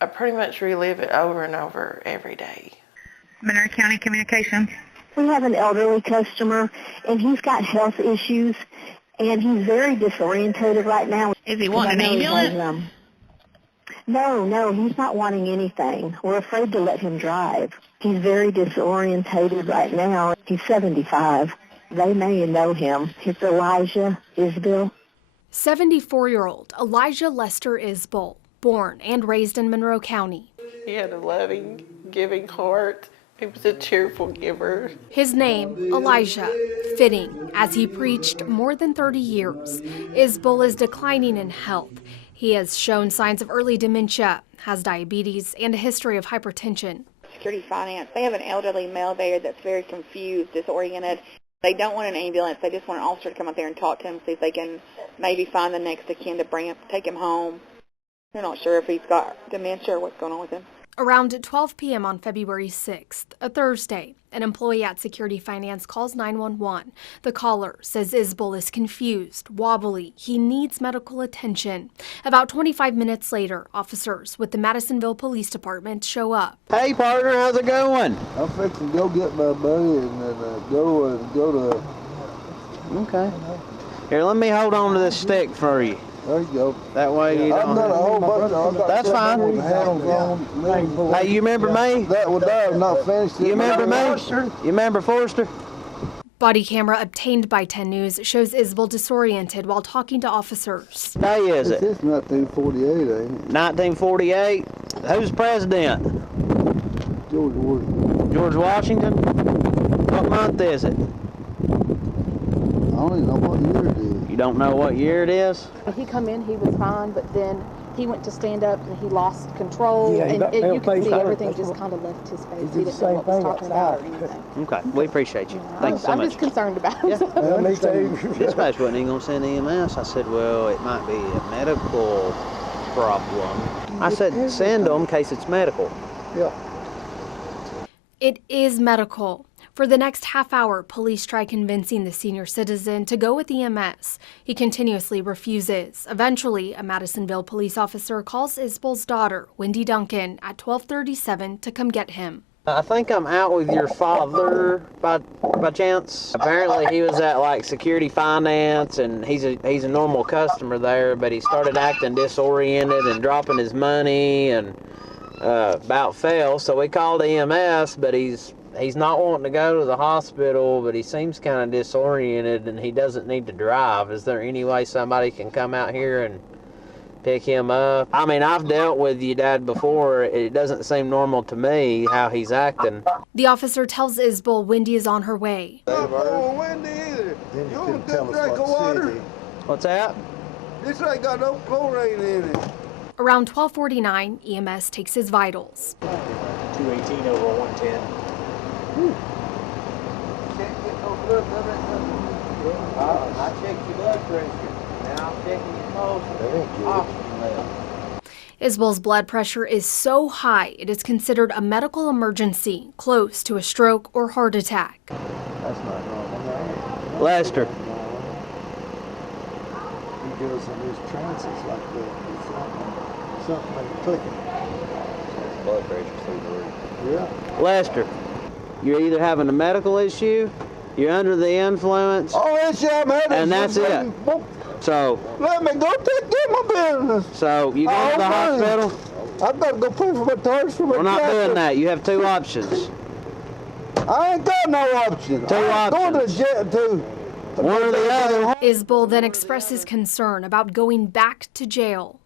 I pretty much relive it over and over every day. Monroe County Communications. We have an elderly customer, and he's got health issues, and he's very disorientated right now. Is he wanting an ambulance? No, he's not wanting anything. We're afraid to let him drive. He's very disorientated right now. He's 75. They may know him. It's Elijah Isbill. 74-year-old Elijah Lester Isbill, born and raised in Monroe County. He had a loving, giving heart. He was a cheerful giver. His name, Elijah, fitting, as he preached more than 30 years. Isbill is declining in health. He has shown signs of early dementia, has diabetes, and a history of hypertension. Security finance, they have an elderly male there that's very confused, disoriented. They don't want an ambulance. They just want an officer to come up there and talk to him, see if they can maybe find the next of kin to take him home. They're not sure if he's got dementia or what's going on with him. Around 12 p.m. on February 6th, a Thursday, an employee at Security Finance calls 911. The caller says Isbill is confused, wobbly. He needs medical attention. About 25 minutes later, officers with the Madisonville Police Department show up. Hey, partner, how's it going? I'm fixing to go get my buddy and then go to... Okay. Here, let me hold on to this stick for you. There you go. That way you don't... I've done a whole bunch of... That's fine. Hey, you remember me? That was not finished. You remember me? You remember Forrester? Body camera obtained by 10 News shows Isbill disoriented while talking to officers. Day is it? It's 1948, ain't it? 1948? Who's president? George Washington. George Washington? What month is it? I don't even know what year it is. You don't know what year it is? He come in, he was fine, but then he went to stand up and he lost control, yeah, and you could see everything just kind of left his face. He didn't know what was talking about or anything. Okay, we appreciate you. Thanks so much. I'm just concerned about him. Yeah, me too. Dispatch wasn't even going to send EMS. I said, well, it might be a medical problem. I said, send them in case it's medical. Yeah. It is medical. For the next half hour, police try convincing the senior citizen to go with EMS. He continuously refuses. Eventually, a Madisonville police officer calls Isbill's daughter, Wendy Duncan, at 12:37 to come get him. I think I'm out with your father by chance. Apparently he was at like Security Finance and he's a normal customer there, but he started acting disoriented and dropping his money and about fell. So we called EMS, but he's not wanting to go to the hospital, but he seems kind of disoriented and he doesn't need to drive. Is there any way somebody can come out here and pick him up? I mean, I've dealt with your dad before. It doesn't seem normal to me how he's acting. The officer tells Isbill Wendy is on her way. Oh, Wendy either. You want a good drink of water? What's that? This ain't got no chlorine in it. Around 12:49, EMS takes his vitals. 218 over 110. Can't get no blood. I checked your blood pressure. Now I'm checking your pulse. Oxygen level. Isbill's blood pressure is so high it is considered a medical emergency, close to a stroke or heart attack. That's not normal. Lester. He goes in these trances like that. Something like clicking. Blood pressure through the roof. Yeah. Lester, you're either having a medical issue, you're under the influence, Oh, it's yeah, man. and that's it. So, Let me go get my business. so you go to the hospital? I've got to go pay for my tires for my We're not tractor. doing that. You have two options. I ain't got no option. Two I ain't going to options. jail too. One or the other. Isbill then expresses concern about going back to jail.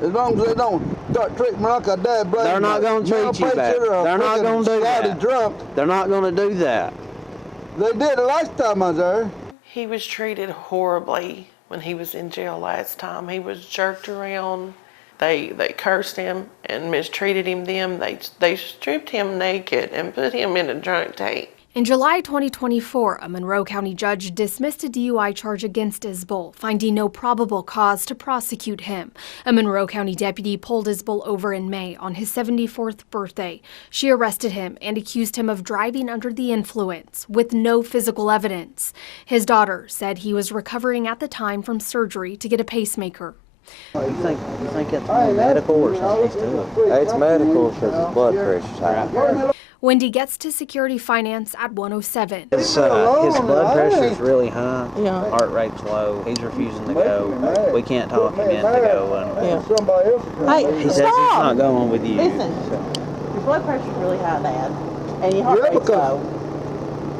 As long as they don't start treating me like a dad brother. They're not going to treat you bad. They're not going to do that. Drunk. They're not going to do that. They did the last time I was there. He was treated horribly when he was in jail last time. He was jerked around. They cursed him and mistreated him. They stripped him naked and put him in a drunk tank. In July 2024, a Monroe County judge dismissed a DUI charge against Isbill, finding no probable cause to prosecute him. A Monroe County deputy pulled Isbill over in May on his 74th birthday. She arrested him and accused him of driving under the influence with no physical evidence. His daughter said he was recovering at the time from surgery to get a pacemaker. You think it's more medical or something he's doing? It's medical because his blood pressure's high. Wendy gets to security finance at 107. His blood pressure's really high. Yeah. Heart rate's low. He's refusing to go. We can't talk him into going. Hey, He says he's not going with you. Listen, your blood pressure's really high, Dad, and your heart rate's low.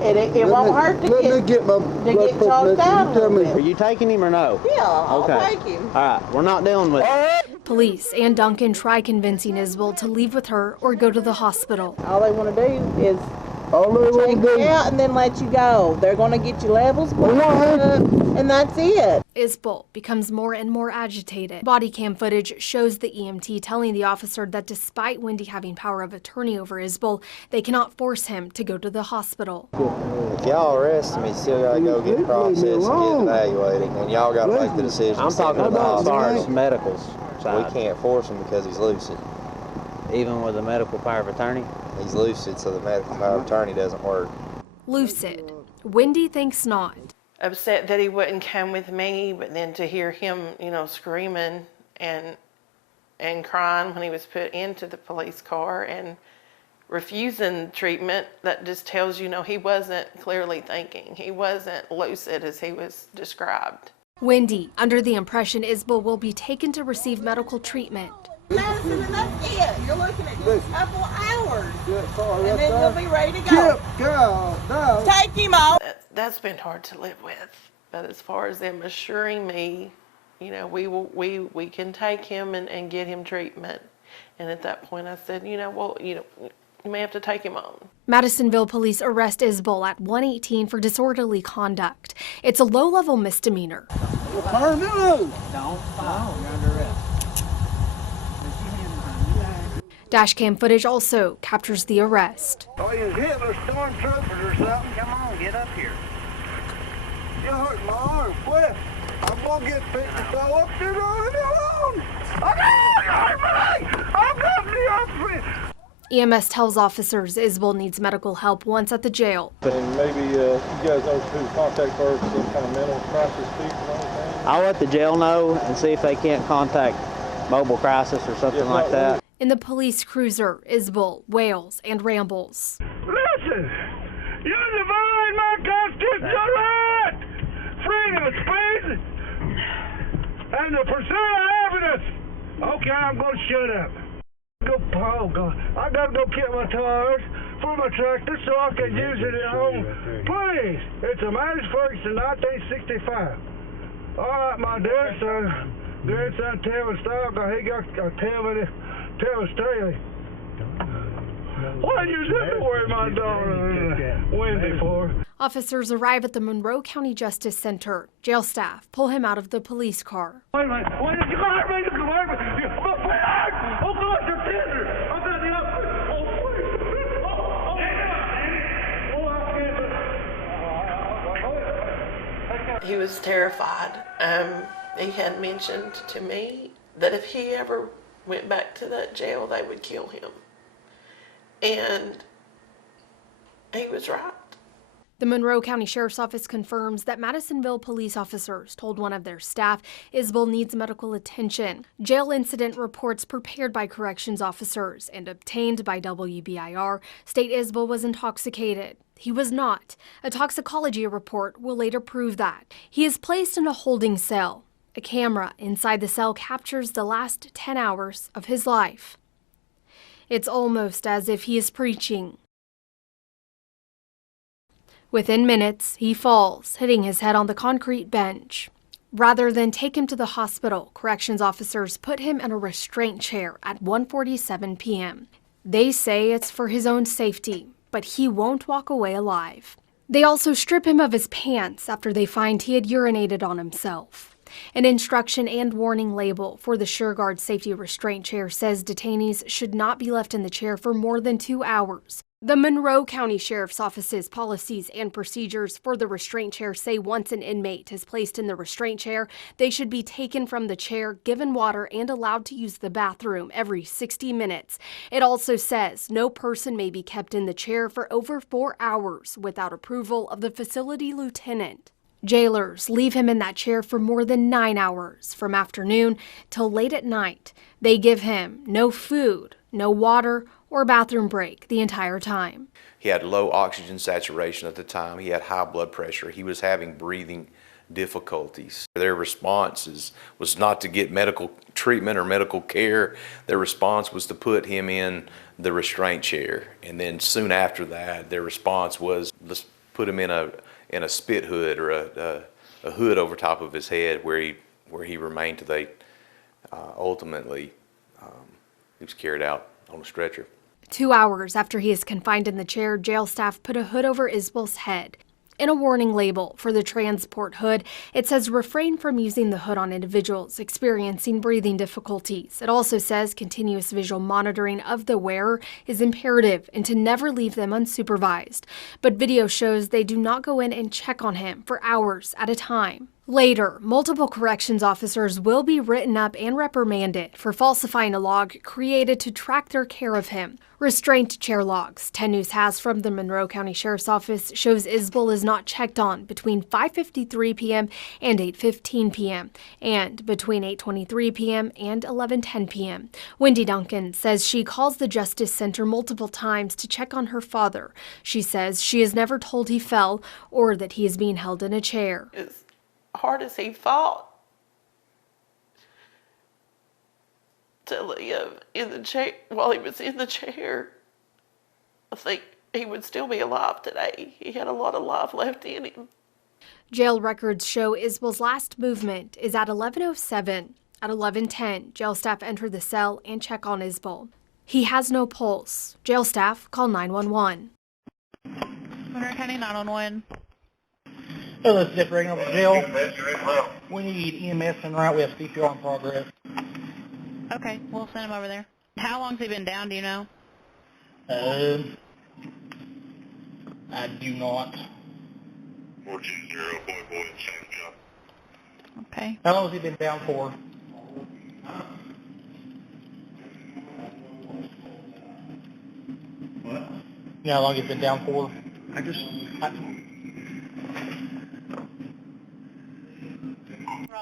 It won't hurt to get choked out a little bit. Are you taking him or no? Yeah, I'll okay. take him. All right, we're not dealing with it. Police and Duncan try convincing Isbill to leave with her or go to the hospital. All they want to do is take you out and then let you go. They're going to get your levels blown up, and that's it. Isbill becomes more and more agitated. Body cam footage shows the EMT telling the officer that despite Wendy having power of attorney over Isbill, they cannot force him to go to the hospital. If y'all arrest him, he's still got to go get processed and get evaluated, and y'all got to make the decision. I'm talking about as far as medicals side. We can't force him because he's lucid. Even with the medical power of attorney? He's lucid, so the medical power of attorney doesn't work. Lucid. Wendy thinks not. Upset that he wouldn't come with me, but then to hear him, screaming and crying when he was put into the police car and refusing treatment, that just tells you, he wasn't clearly thinking. He wasn't lucid as he was described. Wendy, under the impression Isbill will be taken to receive medical treatment. Medicine, and that's it. You're looking at just a couple hours, and then you'll be ready to go. Take him off. That's been hard to live with. But as far as them assuring me, we can take him and get him treatment. And at that point I said, you may have to take him on. Madisonville police arrest Isbill at 118 for disorderly conduct. It's a low-level misdemeanor. Don't stop. You're under arrest. Dashcam footage also captures the arrest. Oh, you hit the stormtroopers or something? Come on, get up here. You hurt my arm. Quit. I'm going to get fixed to go up there. Leave me alone. I'm going to be up here. EMS tells officers Isbill needs medical help once at the jail. And maybe you guys know who to contact for some kind of mental crisis people or anything? I'll let the jail know and see if they can't contact mobile crisis or something like that. In the police cruiser, Isbill wails and rambles. Listen, you divide my constitutional right, freedom of speech, and the pursuit of happiness. Okay, I'm going to shut up. Oh, God. I got to go get my tires for my tractor so I can use it at home. Please. It's a Maris Ferguson 1965. All right, my dear son, Taylor Style, he got Taylor Staley. Why you didn't worry my daughter Wendy for? Officers arrive at the Monroe County Justice Center. Jail staff pull him out of the police car. Wait a minute. Why did you hurt me? You hurt me. Oh, God, you're tender. I'm at the other. Oh, please. He was terrified. He had mentioned to me that if he ever went back to that jail, they would kill him. And he was right. The Monroe County Sheriff's Office confirms that Madisonville police officers told one of their staff Isbill needs medical attention. Jail incident reports prepared by corrections officers and obtained by WBIR state Isbill was intoxicated. He was not. A toxicology report will later prove that. He is placed in a holding cell. A camera inside the cell captures the last 10 hours of his life. It's almost as if he is preaching. Within minutes, he falls, hitting his head on the concrete bench. Rather than take him to the hospital, corrections officers put him in a restraint chair at 1:47 p.m. They say it's for his own safety, but he won't walk away alive. They also strip him of his pants after they find he had urinated on himself. An instruction and warning label for the SureGuard safety restraint chair says detainees should not be left in the chair for more than 2 hours. The Monroe County Sheriff's Office's policies and procedures for the restraint chair say once an inmate is placed in the restraint chair, they should be taken from the chair, given water, and allowed to use the bathroom every 60 minutes. It also says no person may be kept in the chair for over 4 hours without approval of the facility lieutenant. Jailers leave him in that chair for more than 9 hours, from afternoon till late at night. They give him no food, no water, or bathroom break the entire time. He had low oxygen saturation at the time. He had high blood pressure. He was having breathing difficulties. Their response was not to get medical treatment or medical care. Their response was to put him in the restraint chair. And then soon after that, their response was, let's put him in a spit hood or a hood over top of his head where he remained till they ultimately he was carried out on a stretcher. 2 hours after he is confined in the chair, jail staff put a hood over Isbill's head. In a warning label for the transport hood, it says refrain from using the hood on individuals experiencing breathing difficulties. It also says continuous visual monitoring of the wearer is imperative and to never leave them unsupervised. But video shows they do not go in and check on him for hours at a time. Later, multiple corrections officers will be written up and reprimanded for falsifying a log created to track their care of him. Restraint chair logs 10 News has from the Monroe County Sheriff's Office shows Isbill is not checked on between 5:53 p.m. and 8:15 p.m. and between 8:23 p.m. and 11:10 p.m. Wendy Duncan says she calls the Justice Center multiple times to check on her father. She says she is never told he fell or that he is being held in a chair. As hard as he fought to live in the chair while he was in the chair, I think he would still be alive today. He had a lot of life left in him. Jail records show Isbill's last movement is at 11:07. At 11:10, jail staff enter the cell and check on Isbill. He has no pulse. Jail staff call 911. Monroe County 911. Hello, this is Zip Reagan over to jail. We need EMS en route. We have CPR in progress. Okay, we'll send him over there. How long's he been down, do you know? I do not. 420, boy, same job. Okay. How long has he been down for? What? You know how long he's been down for?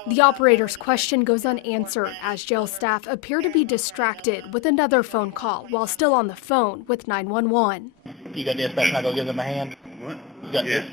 The operator's question goes unanswered as jail staff appear to be distracted with another phone call while still on the phone with 911. You got dispatch, and I go give them a hand. What? You got this.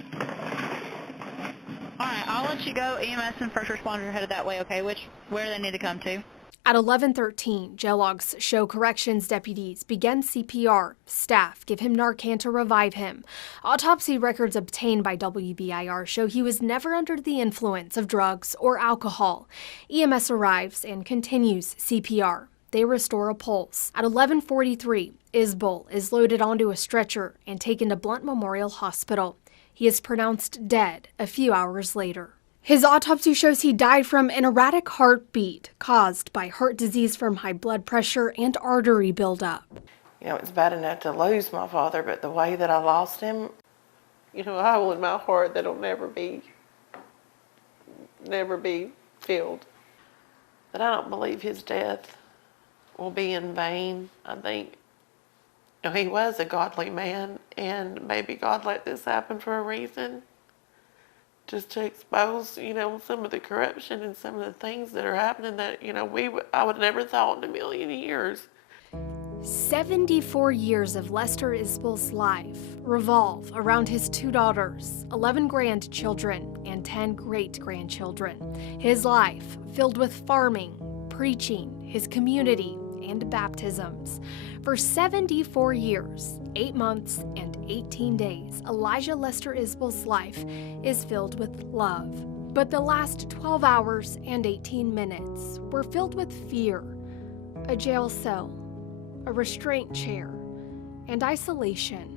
All right, I'll let you go. EMS and first responders are headed that way, okay? Where do they need to come to? At 11:13, jail logs show corrections deputies begin CPR. Staff give him Narcan to revive him. Autopsy records obtained by WBIR show he was never under the influence of drugs or alcohol. EMS arrives and continues CPR. They restore a pulse. At 11:43, Isbill is loaded onto a stretcher and taken to Blunt Memorial Hospital. He is pronounced dead a few hours later. His autopsy shows he died from an erratic heartbeat caused by heart disease from high blood pressure and artery buildup. You know, it's bad enough to lose my father, but the way that I lost him, you know, I will in my heart that'll never be filled. But I don't believe his death will be in vain. I think, you know, he was a godly man, and maybe God let this happen for a reason. Just to expose, you know, some of the corruption and some of the things that are happening that, you know, I would have never thought in a million years. 74 years of Lester Isbill's life revolve around his 2 daughters, 11 grandchildren, and 10 great-grandchildren. His life filled with farming, preaching, his community, and baptisms. For 74 years, 8 months, and 18 days, Elijah Lester Isbill's life is filled with love. But the last 12 hours and 18 minutes were filled with fear, a jail cell, a restraint chair, and isolation.